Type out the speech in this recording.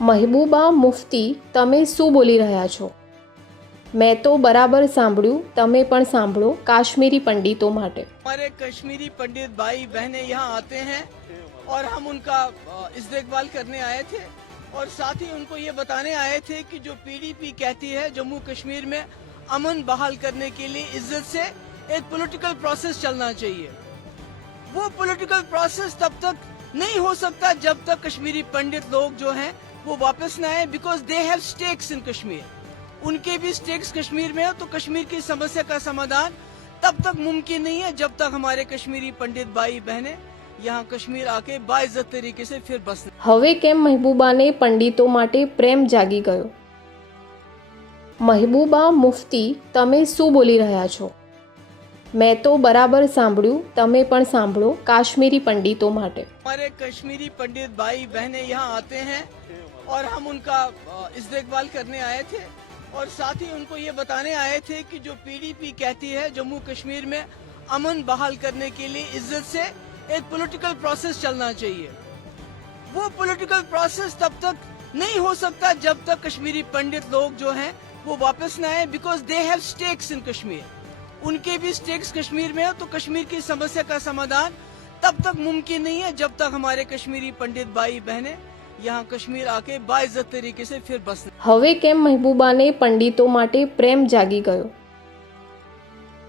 મહેબૂબા મુફ્તી, તમે શું બોલી રહ્યા છો? મેં તો બરાબર સાંભળ્યું, તમે પણ સાંભળો કાશ્મીરી પંડિતો માટે। हमारे कश्मीरी पंडित भाई बहनें यहाँ आते हैं और हम उनका इस्तेकबाल करने आए थे और साथ ही उनको ये बताने आए थे कि जो पीडीपी कहती है जम्मू कश्मीर में अमन बहाल करने के लिए इज्जत से एक पॉलिटिकल प्रोसेस चलना चाहिए। वो पॉलिटिकल प्रोसेस तब तक नहीं हो सकता जब तक कश्मीरी पंडित लोग जो हैं वो वापस न आए, बिकॉज दे हैव स्टेक्स इन कश्मीर। उनके भी स्टेक्स कश्मीर में है, तो कश्मीर की समस्या का समाधान तब तक मुमकिन नहीं है जब तक हमारे कश्मीरी पंडित भाई बहनें यहाँ कश्मीर आके बाइज्जत तरीके से फिर बसने। હવે કેમ મહેબૂબાને પંડિતો માટે પ્રેમ જાગી ગયો? મહેબૂબા મુફ્તી, તમે શું બોલી રહ્યા છો? મેં તો બરાબર સાંભળ્યું, તમે પણ સાંભળો કાશ્મીરી પંડિતો માટે। हमारे कश्मीरी पंडित भाई बहनें यहाँ आते हैं और हम उनका इस्तेकबाल करने आए थे और साथ ही उनको ये बताने आए थे कि जो पीडीपी कहती है जम्मू कश्मीर में अमन बहाल करने के लिए इज्जत से एक पॉलिटिकल प्रोसेस चलना चाहिए। वो पॉलिटिकल प्रोसेस तब तक नहीं हो सकता जब तक कश्मीरी पंडित लोग जो हैं वो वापस न आए, बिकॉज दे हैव स्टेक्स इन कश्मीर। उनके भी स्टेक्स कश्मीर में है, तो कश्मीर की समस्या का समाधान तब तक मुमकिन नहीं है जब तक हमारे कश्मीरी पंडित भाई बहनें यहाँ कश्मीर आके बाइज्जत तरीके से फिर बसने। હવે કેમ મહેબૂબાને પંડિતો માટે પ્રેમ જાગી ગયો?